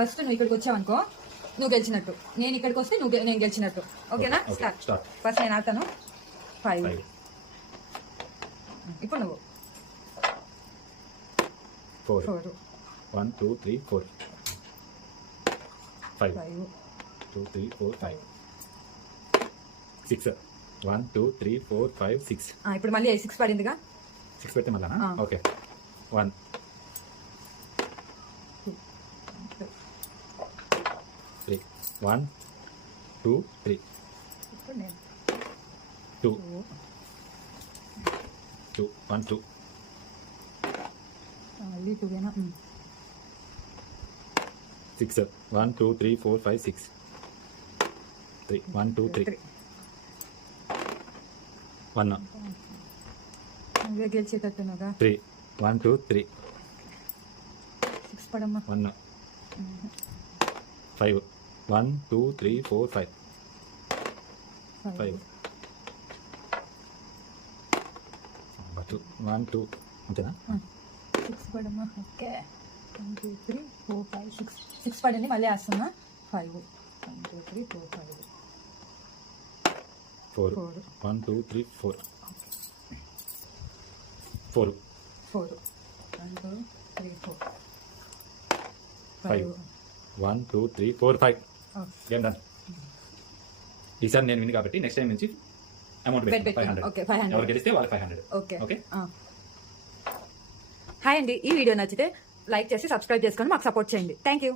First నువ్వు ఇక్కడికి వచ్చావనుకో నువ్వు గెలిచినట్టు, నేను ఇక్కడికి వస్తే నేను గెలిచినట్టు. ఓకేనా? స్టార్ట్. ఫస్ట్ నేను ఆడతాను 5. ఇప్పుడు నువ్వు 4. 1 2 3 4 5 2 3 4 5 6 1 2 3 4 5 6. ఇప్పుడు మళ్ళీ 6 పడిందిగా, 6 పెడితే మళ్ళా ఓకే. 1 3 1 2 3 2 2 1 2 మళ్ళీ 2 6 1 2 3 4 5 6 3 1 2 3 1 నువ్వే గెలిచేటట్టునుగా. 3 1 2 3 6 పడమ్మా. 1 5 1 2 3 4 5 5 1 2 అంతేనా? 6 పడమ్మా. ఓకే 1 2 3 4 5 6 6 పడింది. మళ్ళీ వేస్తున్నా 5 1 2 3 4 5 4 1 2 3 4 4 1 2 3 4 5 1 2 3 4 5. Game done. ఈసారి నేను విన్ కాబట్టి నెక్స్ట్ టైం నుంచి అమౌంట్ పెట్టి 500. ఓకే 500 ఎవరు గెలిస్తే వాళ్ళు 500. Okay okay. హాయ్ అండి, ఈ వీడియో నచ్చితే లైక్ చేసి సబ్స్క్రైబ్ చేసుకొని మాకు సపోర్ట్ చేయండి. Thank you.